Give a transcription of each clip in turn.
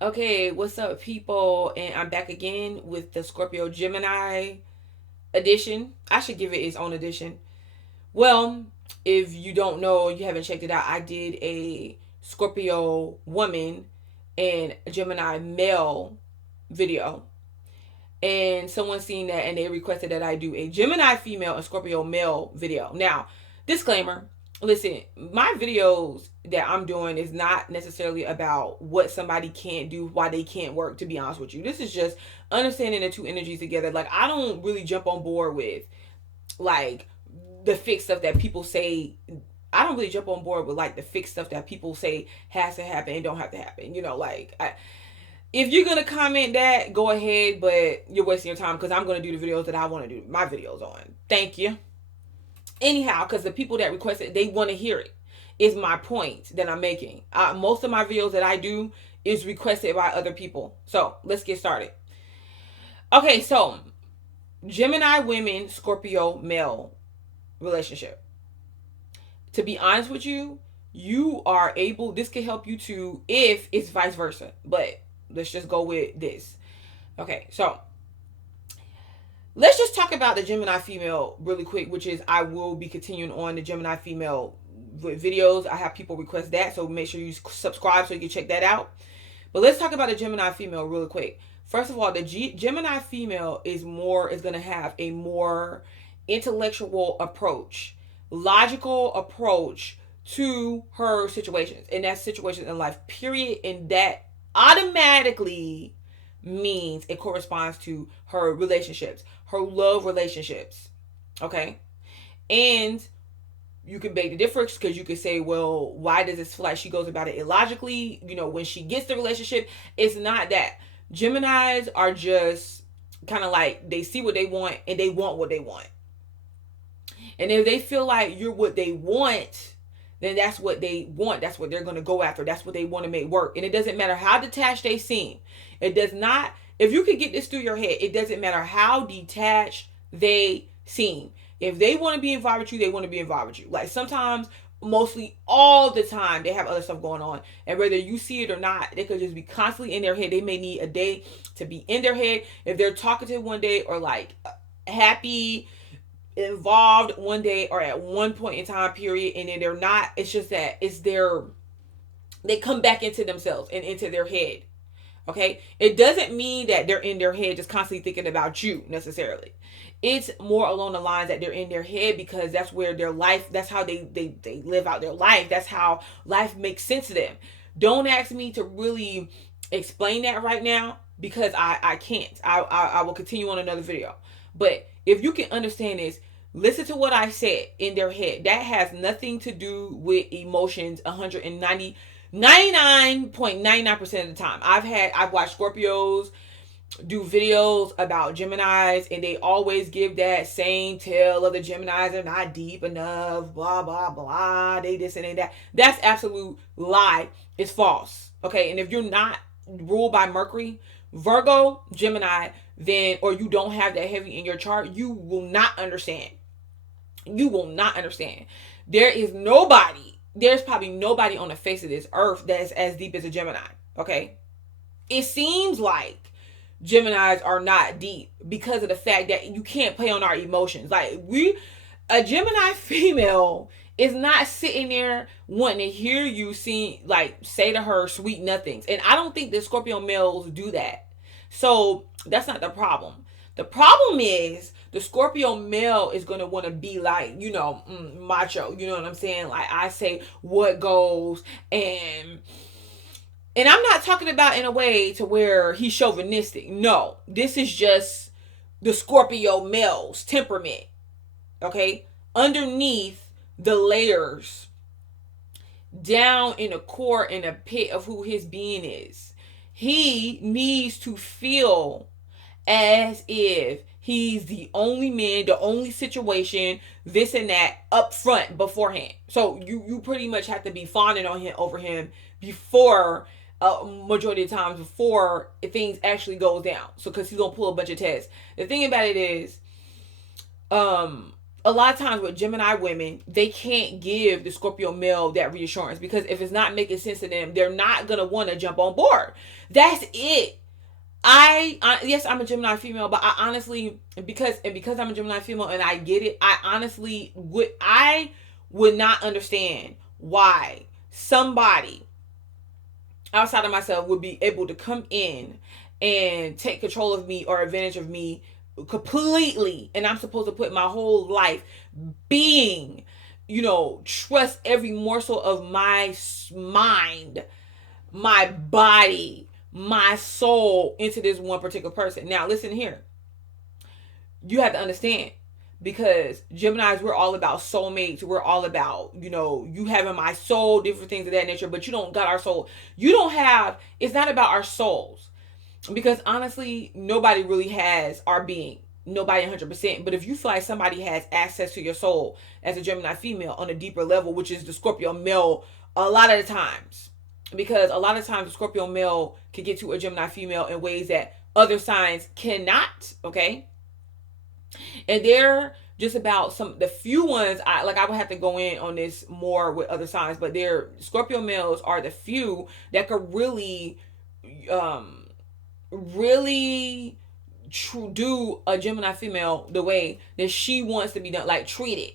Okay, what's up, people? And I'm back again with the Scorpio Gemini edition. I should give it its own edition. Well, if you don't know, you haven't checked it out, I did a Scorpio woman and Gemini male video. And someone seen that and they requested that I do a Gemini female and Scorpio male video. Now, disclaimer, listen, my videos that I'm doing is not necessarily about what somebody can't do, why they can't work, to be honest with you. This is just understanding the two energies together. Like, I don't really jump on board with like the fixed stuff that people say. I don't really jump on board with like the fixed stuff that people say has to happen and don't have to happen. If you're gonna comment that, go ahead, but you're wasting your time because I'm gonna do the videos that I want to do my videos on. Thank you. Anyhow, because the people that request it, they want to hear it. Is my point that I'm making. Most of my videos that I do is requested by other people. So let's get started. Okay, so Gemini women, Scorpio male relationship. To be honest with you, you are able. This can help you to if it's vice versa, but let's just go with this. Okay, so let's just talk about the Gemini female really quick, which is I will be continuing on the Gemini female videos. I have people request that, so make sure you subscribe so you can check that out. But let's talk about the Gemini female really quick. First of all, the Gemini female is going to have a more intellectual approach, logical approach to her situations, and that's situations in life, period. And that automatically means it corresponds to her relationships, her love relationships. Okay. And you can make the difference because you could say, well, why does this feel like she goes about it illogically? When she gets the relationship, it's not that. Geminis are just kind of like they see what they want and they want what they want. And if they feel like you're what they want, then that's what they want. That's what they're going to go after. That's what they want to make work. And it doesn't matter how detached they seem. It does not. If you could get this through your head, it doesn't matter how detached they seem. If they want to be involved with you, they want to be involved with you. Like sometimes, mostly all the time, they have other stuff going on. And whether you see it or not, they could just be constantly in their head. They may need a day to be in their head. If they're talkative one day or like happy, involved one day or at one point in time period, and then they're not, it's just that they come back into themselves and into their head. Okay, it doesn't mean that they're in their head just constantly thinking about you necessarily. It's more along the lines that they're in their head because that's where their life, that's how they live out their life. That's how life makes sense to them. Don't ask me to really explain that right now because I can't. I will continue on another video. But if you can understand this, listen to what I said in their head. That has nothing to do with emotions 99.99% of the time. I've watched Scorpios do videos about Geminis and they always give that same tale of the Geminis are not deep enough, blah, blah, blah. They this and they that. That's absolute lie. It's false. Okay. And if you're not ruled by Mercury, Virgo, Gemini, then, or you don't have that heavy in your chart, you will not understand. You will not understand. There's probably nobody on the face of this earth that's as deep as a Gemini. Okay. It seems like Geminis are not deep because of the fact that you can't play on our emotions. Like a Gemini female is not sitting there wanting to hear you say to her sweet nothings. And I don't think the Scorpio males do that. So that's not the problem. The problem is the Scorpio male is going to want to be like, macho. You know what I'm saying? Like I say what goes and I'm not talking about in a way to where he's chauvinistic. No, this is just the Scorpio male's temperament. Okay? Underneath the layers, down in the core, in the pit of who his being is, he needs to feel as if he's the only man, the only situation, this and that up front beforehand. So you pretty much have to be fawning on him over him before majority of the times before things actually goes down. So because he's gonna pull a bunch of tests. The thing about it is, a lot of times with Gemini women, they can't give the Scorpio male that reassurance, because if it's not making sense to them, they're not going to want to jump on board. That's it. Yes, I'm a Gemini female, but I honestly, because I'm a Gemini female and I get it, I would not understand why somebody outside of myself would be able to come in and take control of me or advantage of me completely, and I'm supposed to put my whole life being, trust every morsel of my mind, my body, my soul into this one particular person. Now listen here, you have to understand, because Geminis, we're all about soulmates. We're all about, you having my soul, different things of that nature, but you don't got our soul. You don't have, it's not about our souls, because honestly, nobody really has our being. Nobody 100%. But if you feel like somebody has access to your soul as a Gemini female on a deeper level, which is the Scorpio male, a lot of the times, because a lot of times the Scorpio male can get to a Gemini female in ways that other signs cannot, okay? And they're just about the few ones, I would have to go in on this more with other signs, but they're Scorpio males are the few that could really really do a Gemini female the way that she wants to be done, like treat it.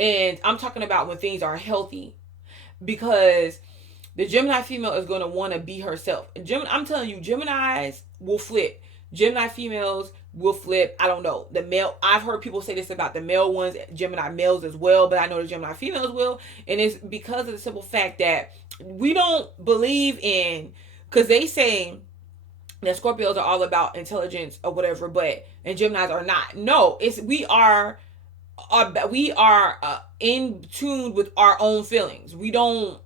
And I'm talking about when things are healthy, because the Gemini female is going to want to be herself. I'm telling you, Geminis will flip. Gemini females will flip. I don't know. The male, I've heard people say this about the male ones, Gemini males as well, but I know the Gemini females will. And it's because of the simple fact that we don't believe in, because they say that Scorpios are all about intelligence or whatever, and Geminis are not. No, we are in tune with our own feelings. We don't.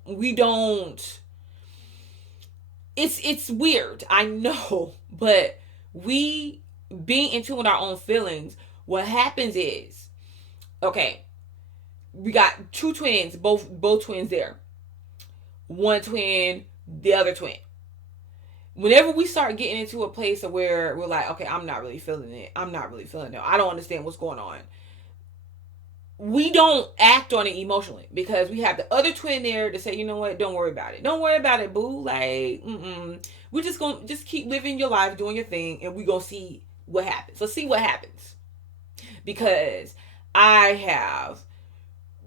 It's weird, I know, but we being in tune with our own feelings. What happens is, okay, we got two twins, both twins there. One twin, the other twin. Whenever we start getting into a place of where we're like, okay, I'm not really feeling it. I don't understand what's going on. We don't act on it emotionally, because we have the other twin there to say, you know what, don't worry about it. Don't worry about it, boo. Like, we're just going to just keep living your life, doing your thing, and we going to see what happens. Let's see what happens. Because I have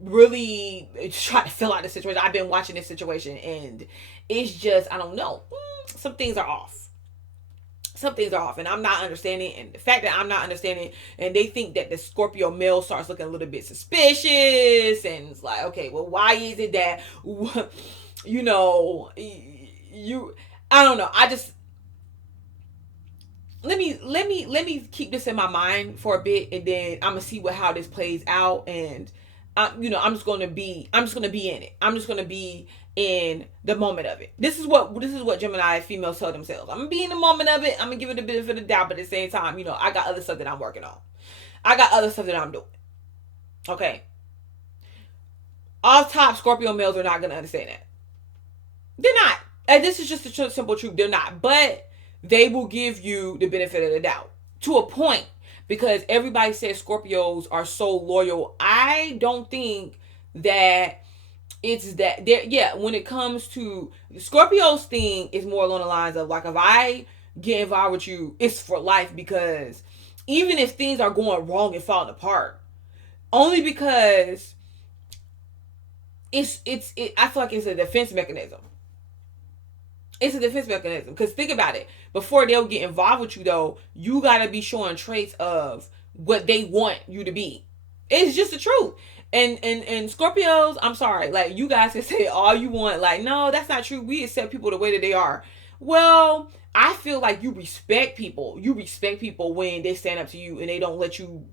really tried to fill out the situation. I've been watching this situation, and it's just, I don't know. Some things are off. And I'm not understanding. And the fact that I'm not understanding, and they think that the Scorpio male starts looking a little bit suspicious, and it's like, okay, well, why is it that, I don't know. I just, let me keep this in my mind for a bit, and then I'm gonna see how this plays out, and I'm just gonna be in it. I'm just gonna be in the moment of it. This is what Gemini females tell themselves. I'm gonna be in the moment of it. I'm gonna give it a benefit of the doubt, but at the same time, I got other stuff that I'm working on. I got other stuff that I'm doing. Okay. Off top, Scorpio males are not gonna understand that. They're not. And this is just the simple truth. They're not. But they will give you the benefit of the doubt to a point, because everybody says Scorpios are so loyal. I don't think that it's that. When it comes to Scorpio's thing, is more along the lines of, like, if I get involved with you, it's for life, because even if things are going wrong and falling apart, only because I feel like it's a defense mechanism. It's a defense mechanism. Because think about it. Before they'll get involved with you, though, you got to be showing traits of what they want you to be. It's just the truth. And Scorpios, I'm sorry. Like, you guys can say all you want. Like, no, that's not true. We accept people the way that they are. Well, I feel like you respect people. You respect people when they stand up to you and they don't let you,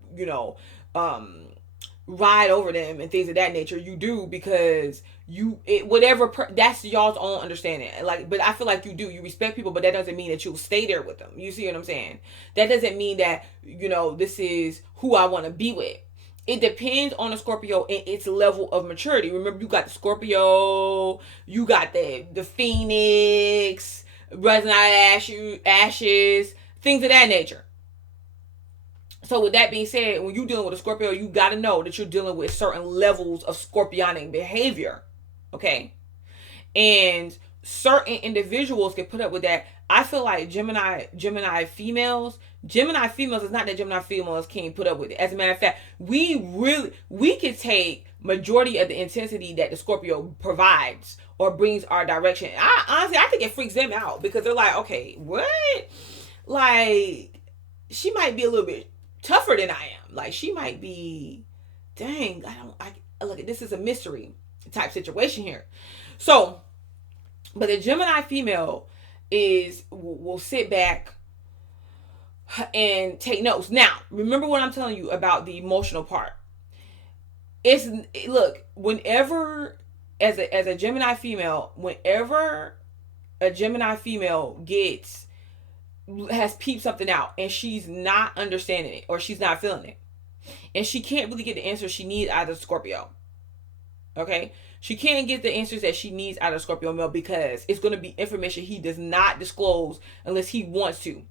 ride over them and things of that nature. You do, because that's y'all's own understanding. Like, but I feel like you respect people, but that doesn't mean that you'll stay there with them. You see what I'm saying? That doesn't mean that, this is who I want to be with. It depends on the Scorpio and its level of maturity. Remember, you got the Scorpio, you got the Phoenix, Resonant Ashes, things of that nature. So with that being said, when you're dealing with a Scorpio, you got to know that you're dealing with certain levels of scorpionic behavior. Okay. And certain individuals can put up with that. I feel like Gemini females is not that Gemini females can't put up with it. As a matter of fact, we could take majority of the intensity that the Scorpio provides or brings our direction. I think it freaks them out because they're like, okay, what? Like, she might be a little bit tougher than I am. Like, she might be, dang, look, this is a mystery type situation here. So, but the Gemini female will sit back and take notes. Now, remember what I'm telling you about the emotional part. Whenever as a Gemini female, whenever a Gemini female has peeped something out and she's not understanding it or she's not feeling it, and she can't really get the answer she needs out of Scorpio. Okay? She can't get the answers that she needs out of Scorpio male because it's going to be information he does not disclose unless he wants to.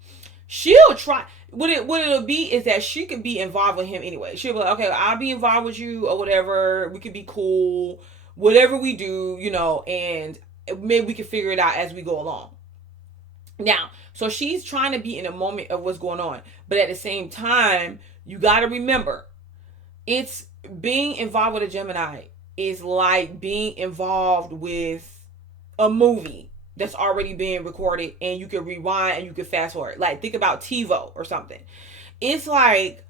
She'll try. What it'll be is that she could be involved with him anyway. She'll be like, okay, I'll be involved with you or whatever. We could be cool. Whatever we do, and maybe we can figure it out as we go along. Now, so she's trying to be in a moment of what's going on. But at the same time, you got to remember, it's being involved with a Gemini is like being involved with a movie that's already being recorded and you can rewind and you can fast forward. Like, think about TiVo or something. It's like,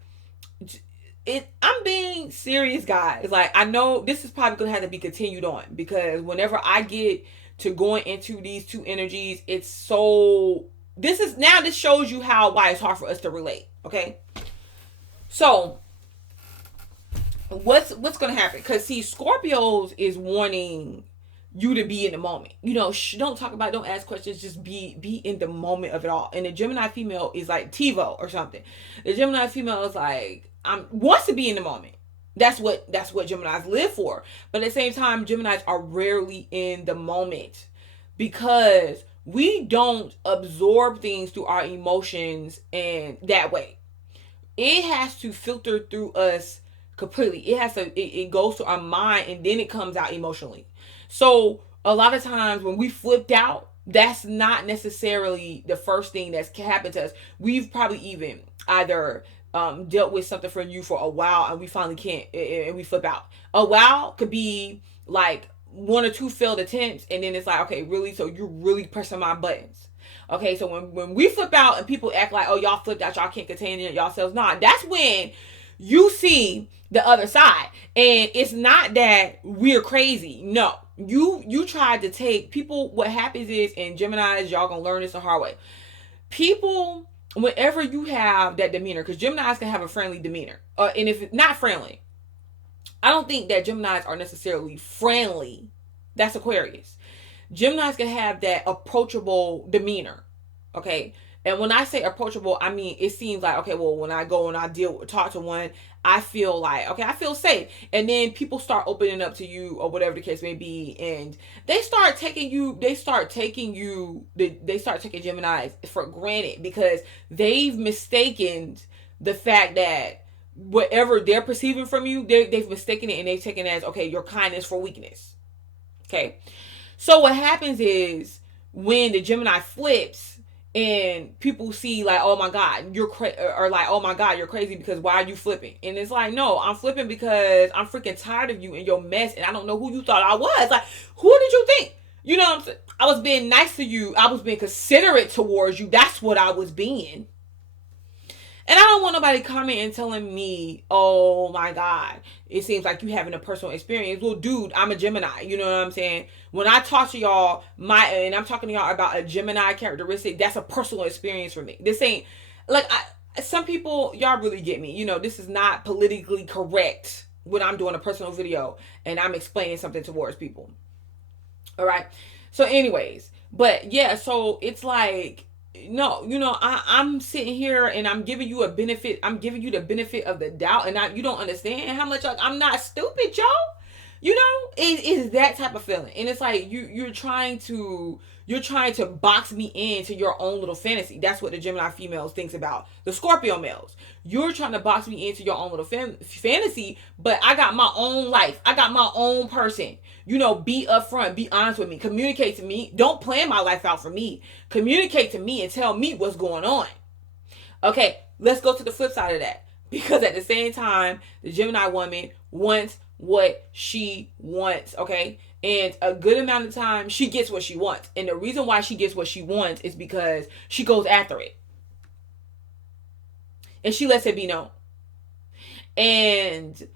I'm being serious, guys. Like, I know this is probably going to have to be continued on because whenever I get to going into these two energies, it's so, this shows you why it's hard for us to relate. Okay. So, what's going to happen? Because see, Scorpios is wanting you to be in the moment. Don't ask questions, just be in the moment of it all. And the Gemini female is like TiVo or something. The Gemini female is like, wants to be in the moment. That's what Geminis live for. But at the same time, Geminis are rarely in the moment because we don't absorb things through our emotions and that way. It has to filter through us completely. It goes to our mind and then it comes out emotionally. So a lot of times when we flipped out, that's not necessarily the first thing that's happened to us. We've probably even either dealt with something from you for a while and we finally can't, and we flip out. A while could be like 1 or 2 failed attempts and then it's like, okay, really? So you're really pressing my buttons. Okay, so when we flip out and people act like, oh, y'all flipped out, y'all can't contain it yourselves. Nah, that's when you see the other side. And it's not that we're crazy. No. You tried to take people. What happens is, in Geminis, y'all gonna learn this the hard way. People, whenever you have that demeanor, because Geminis can have a friendly demeanor. And if it's not friendly, I don't think that Geminis are necessarily friendly. That's Aquarius. Geminis can have that approachable demeanor. Okay. And when I say approachable, I mean, it seems like, okay, well, when I go and I talk to one, I feel like, okay, I feel safe. And then people start opening up to you or whatever the case may be. And they start taking Geminis for granted because they've mistaken the fact that whatever they're perceiving from you, they've mistaken it and they've taken it as, okay, your kindness for weakness. Okay. So what happens is when the Gemini flips, and people see like, oh my God, you're or like, oh my God, you're crazy because why are you flipping? And it's like, no, I'm flipping because I'm freaking tired of you and your mess. And I don't know who you thought I was. Like, who did you think? You know what I'm saying? I was being nice to you. I was being considerate towards you. That's what I was being. And I don't want nobody coming and telling me, oh my God, it seems like you having a personal experience. Well, dude, I'm a Gemini. You know what I'm saying? When I talk to y'all, and I'm talking to y'all about a Gemini characteristic, that's a personal experience for me. This ain't, like, some people, y'all really get me. This is not politically correct when I'm doing a personal video and I'm explaining something towards people. All right? So anyways, but yeah, so it's like, no, I'm sitting here and I'm giving you the benefit of the doubt, and you don't understand how much I'm not stupid, y'all. It is that type of feeling. And it's like you're trying to You're trying to box me into your own little fantasy. That's what the Gemini females thinks about the Scorpio males. You're trying to box me into your own little fantasy, but I got my own life. I got my own person. Be upfront. Be honest with me. Communicate to me. Don't plan my life out for me. Communicate to me and tell me what's going on. Okay, let's go to the flip side of that. Because at the same time, the Gemini woman wants what she wants, okay? And a good amount of time, she gets what she wants. And the reason why she gets what she wants is because she goes after it. And she lets it be known. And,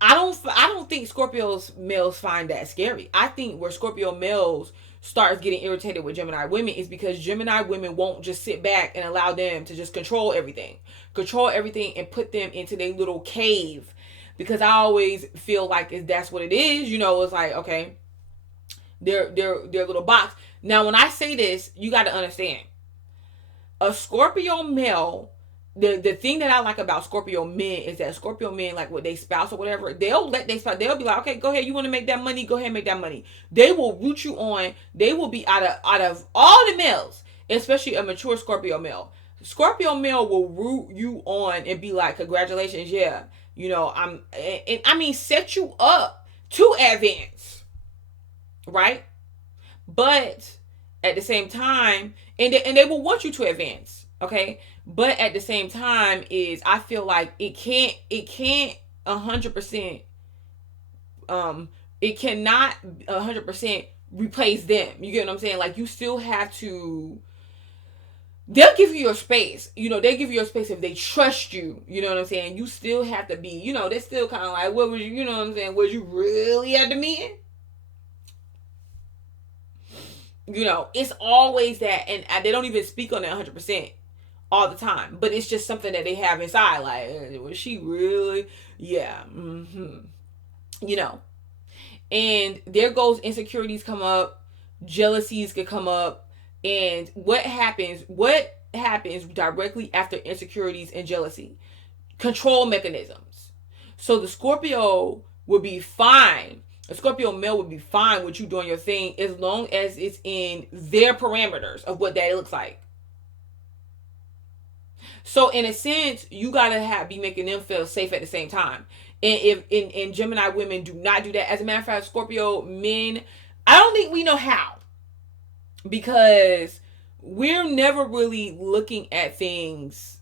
I don't think Scorpio's males find that scary. I think where Scorpio males starts getting irritated with Gemini women is because Gemini women won't just sit back and allow them to just control everything and put them into their little cave. Because I always feel like that's what it is. It's like, okay, their little box. Now, when I say this, you got to understand, a Scorpio male, the thing that I like about Scorpio men is that Scorpio men, like with their spouse or whatever, they'll let their spouse, they'll be like, okay, go ahead, you want to make that money, go ahead and make that money. They will root you on. They will be out of all the males, especially a mature Scorpio male. Scorpio male will root you on and be like, congratulations, yeah, set you up to advance, right? But at the same time, and they will want you to advance, okay? But at the same time I feel like it can't 100%, it cannot 100% replace them. You get what I'm saying? Like, you still have to, they'll give you your space. They give you your space if they trust you. You know what I'm saying? You still have to be, they're still kind of like, what was you know what I'm saying? Was you really at the meeting? It's always that, and they don't even speak on it 100% all the time, but it's just something that they have inside. Like, was she really? Yeah. And there goes insecurities come up, jealousies could come up, and what happens directly after insecurities and jealousy? Control mechanisms. So the Scorpio would be fine. A Scorpio male would be fine with you doing your thing as long as it's in their parameters of what that looks like. So in a sense, you gotta be making them feel safe at the same time. And if Gemini women do not do that. As a matter of fact, Scorpio men, I don't think we know how. Because we're never really looking at things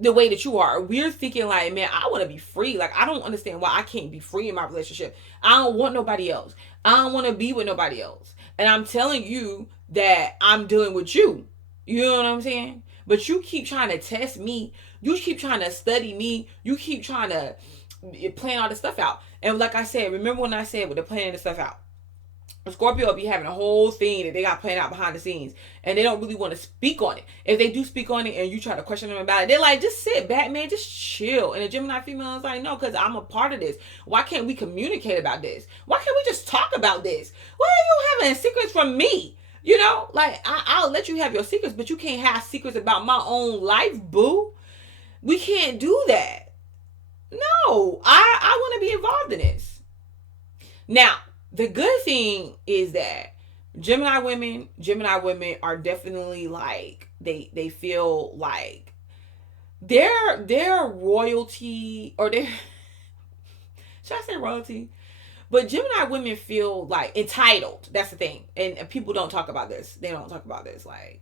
the way that you are. We're thinking like, man, I want to be free. Like, I don't understand why I can't be free in my relationship. I don't want nobody else. I don't want to be with nobody else. And I'm telling you that I'm dealing with you. You know what I'm saying? But you keep trying to test me. You keep trying to study me. You keep trying to plan all this stuff out. And like I said, remember when I said with the planning the stuff out? Scorpio will be having a whole thing that they got planned out behind the scenes, and they don't really want to speak on it. If they do speak on it and you try to question them about it, they're like, just sit back, man, just chill. And the Gemini female is like, no, because I'm a part of this. Why can't we communicate about this? Why can't we just talk about this? Why are you having secrets from me? Like, I'll let you have your secrets, but you can't have secrets about my own life, boo. We can't do that. No, I want to be involved in this. Now, the good thing is that Gemini women are definitely like, they feel like their royalty, or their, should I say royalty? But Gemini women feel like entitled. That's the thing. And people don't talk about this. They don't talk about this. Like,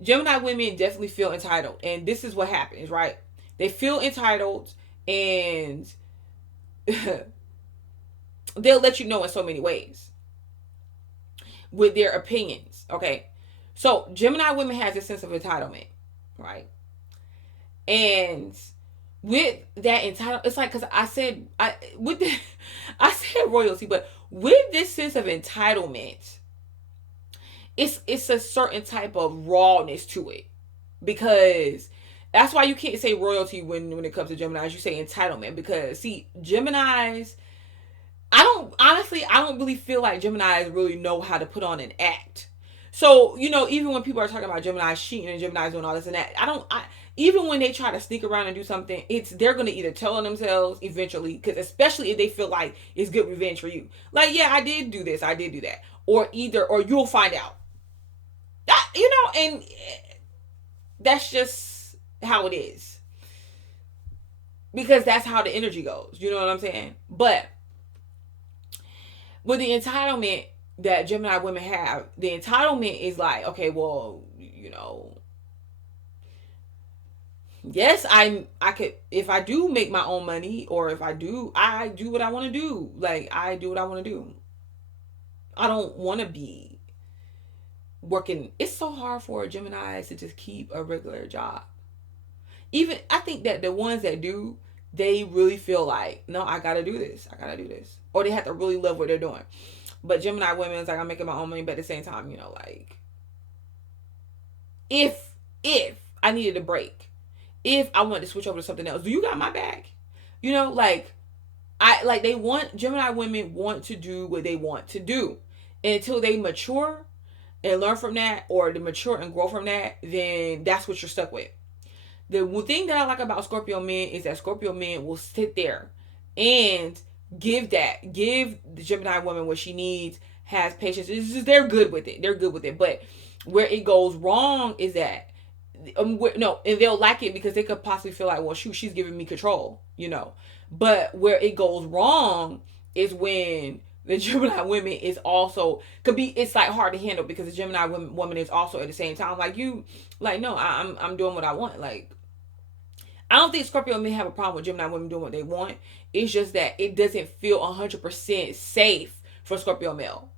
Gemini women definitely feel entitled. And this is what happens, right? They feel entitled, and they'll let you know in so many ways with their opinions. Okay. So Gemini women has a sense of entitlement, right? And with that entitlement, it's like, because I said royalty, but with this sense of entitlement, it's a certain type of rawness to it, because that's why you can't say royalty when it comes to Geminis. You say entitlement, because see, Geminis, I don't really feel like Geminis really know how to put on an act. So, even when people are talking about Gemini cheating and Gemini doing all this and that, even when they try to sneak around and do something, they're going to either tell on themselves eventually, because especially if they feel like it's good revenge for you. Like, yeah, I did do this, I did do that. or you'll find out. And that's just how it is. Because that's how the energy goes. You know what I'm saying? But with the entitlement that Gemini women have, the entitlement is like, okay, well, yes, I could, if I do make my own money, or if I do what I want to do. Like, I do what I want to do. I don't want to be working. It's so hard for a Gemini to just keep a regular job. Even, I think that the ones that do, they really feel like, no, I gotta do this. Or they have to really love what they're doing. But Gemini women is like, I'm making my own money, but at the same time, like, if I needed a break, if I wanted to switch over to something else, do you got my back? Gemini women want to do what they want to do. And until they mature and learn from that, or to mature and grow from that, then that's what you're stuck with. The thing that I like about Scorpio men is that Scorpio men will sit there and give the Gemini woman what she needs, has patience. They're good with it. But where it goes wrong is that, and they'll like it because they could possibly feel like, well, shoot, she's giving me control, But where it goes wrong is when the Gemini women is also, it's like hard to handle, because the Gemini woman is also at the same time like, no, I'm doing what I want. Like, I don't think Scorpio men have a problem with Gemini women doing what they want. It's just that it doesn't feel 100% safe for Scorpio male.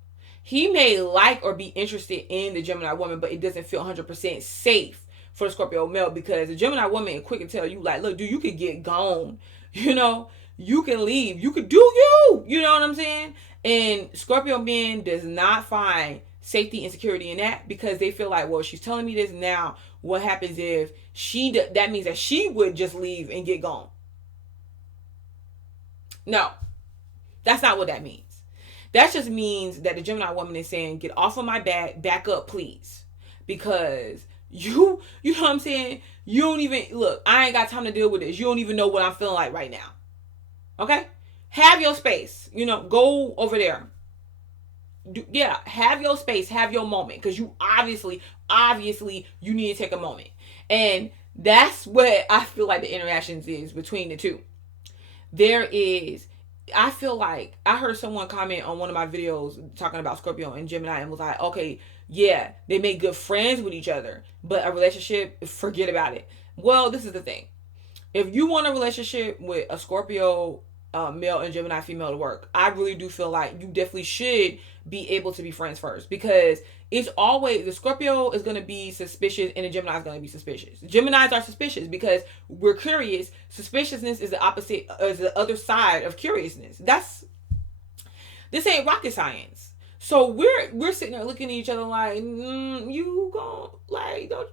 He may like or be interested in the Gemini woman, but it doesn't feel 100% safe for the Scorpio male, because the Gemini woman is quick to tell you, like, look, dude, you could get gone. You can leave. You could do you. You know what I'm saying? And Scorpio men does not find safety and security in that, because they feel like, well, she's telling me this now. What happens if that means that she would just leave and get gone? No, that's not what that means. That just means that the Gemini woman is saying, get off of my back up, please. Because you know what I'm saying? You don't even, look, I ain't got time to deal with this. You don't even know what I'm feeling like right now. Okay? Have your space. Go over there. Have your space, have your moment, because you obviously you need to take a moment. And that's what I feel like the interactions is between the two. I feel like I heard someone comment on one of my videos talking about Scorpio and Gemini, and was like, okay, yeah, they make good friends with each other, but a relationship, forget about it. Well, this is the thing. If you want a relationship with a Scorpio male and Gemini female to work, I really do feel like you definitely should be able to be friends first, because it's always, the Scorpio is going to be suspicious and the Gemini is going to be suspicious. Geminis are suspicious because we're curious. Suspiciousness is the opposite, is the other side of curiousness. This ain't rocket science. So we're sitting there looking at each other like, you gon' like, don't,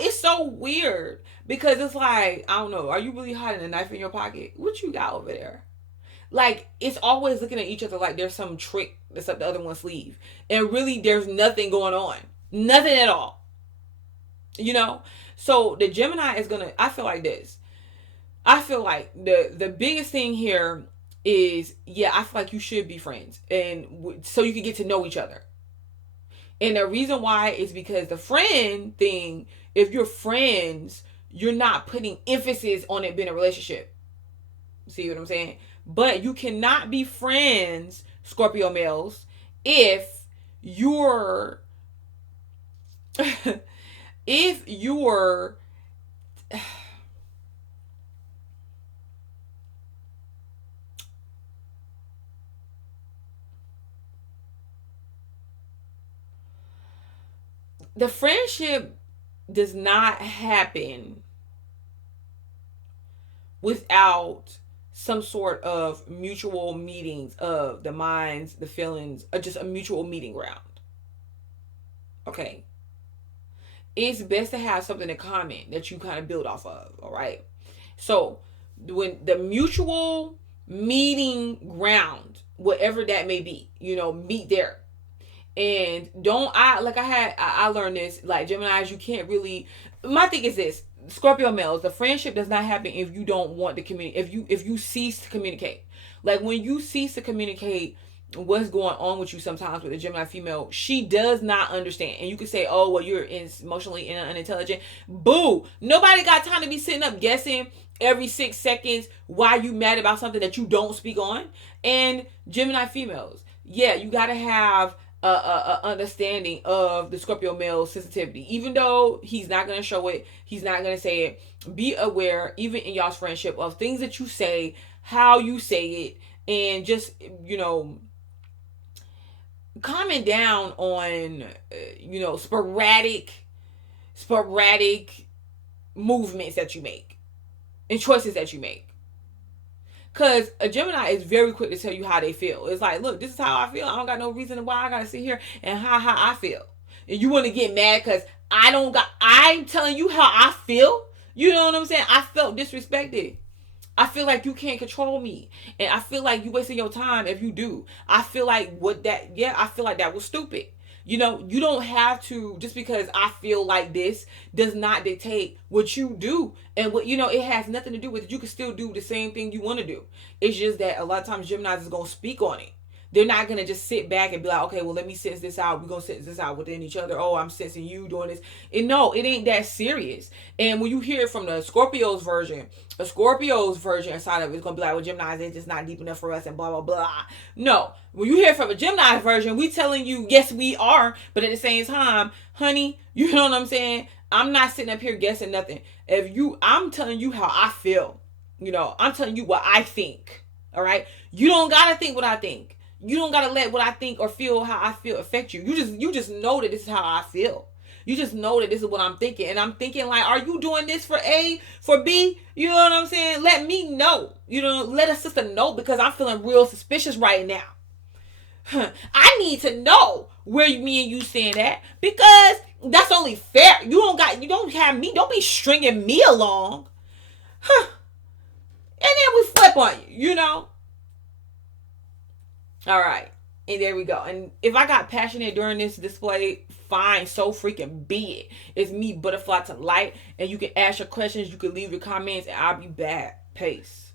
it's so weird, because it's like, I don't know, are you really hiding a knife in your pocket? What you got over there? Like, it's always looking at each other like there's some trick that's up the other one's sleeve. And really, there's nothing going on. Nothing at all. So the Gemini is going to, I feel like this. I feel like the biggest thing here is, I feel like you should be friends. And so you can get to know each other. And the reason why is because the friend thing, if you're friends, you're not putting emphasis on it being a relationship. See what I'm saying? But you cannot be friends, Scorpio males, if you're the friendship does not happen without some sort of mutual meetings of the minds, the feelings, or just a mutual meeting ground. Okay. It's best to have something in common that you kind of build off of. All right. So when the mutual meeting ground, whatever that may be, meet there. And I learned this, like, Geminis, you can't really, my thing is this, Scorpio males, the friendship does not happen if you don't want to communicate, if you cease to communicate. Like, when you cease to communicate, what's going on with you sometimes with a Gemini female. She does not understand. And you can say, oh, well, you're emotionally unintelligent. Boo. Nobody got time to be sitting up guessing every 6 seconds why you mad about something that you don't speak on. And Gemini females, yeah, you got to have a understanding of the Scorpio male sensitivity. Even though he's not going to show it, he's not going to say it. Be aware, even in y'all's friendship, of things that you say, how you say it, and just, comment down on, sporadic movements that you make and choices that you make. Because a Gemini is very quick to tell you how they feel. It's like, look, this is how I feel. I don't got no reason why I got to sit here and how I feel. And you want to get mad because I'm telling you how I feel. You know what I'm saying? I felt disrespected. I feel like you can't control me. And I feel like you wasting your time if you do. I feel like I feel like that was stupid. You don't have to, just because I feel like this does not dictate what you do. And it has nothing to do with it. You can still do the same thing you want to do. It's just that a lot of times Geminis is going to speak on it. They're not going to just sit back and be like, okay, well, let me sense this out. We're going to sense this out within each other. Oh, I'm sensing you doing this. And no, it ain't that serious. And when you hear it from the Scorpio's version inside of it is going to be like, well, Gemini's, they're just not deep enough for us and blah, blah, blah. No. When you hear it from a Gemini version, we telling you, yes, we are. But at the same time, honey, you know what I'm saying? I'm not sitting up here guessing nothing. I'm telling you how I feel. I'm telling you what I think. All right? You don't got to think what I think. You don't gotta let what I think or feel how I feel affect you. You just know that this is how I feel. You just know that this is what I'm thinking. And I'm thinking like, are you doing this for A, for B? You know what I'm saying? Let me know. Let a sister know, because I'm feeling real suspicious right now. I need to know where me and you stand at, because that's only fair. Don't be stringing me along. And then we flip on you, All right. And there we go. And if I got passionate during this display, fine. So freaking be it. It's me, Butterfly to Light. And you can ask your questions. You can leave your comments. And I'll be back. Peace.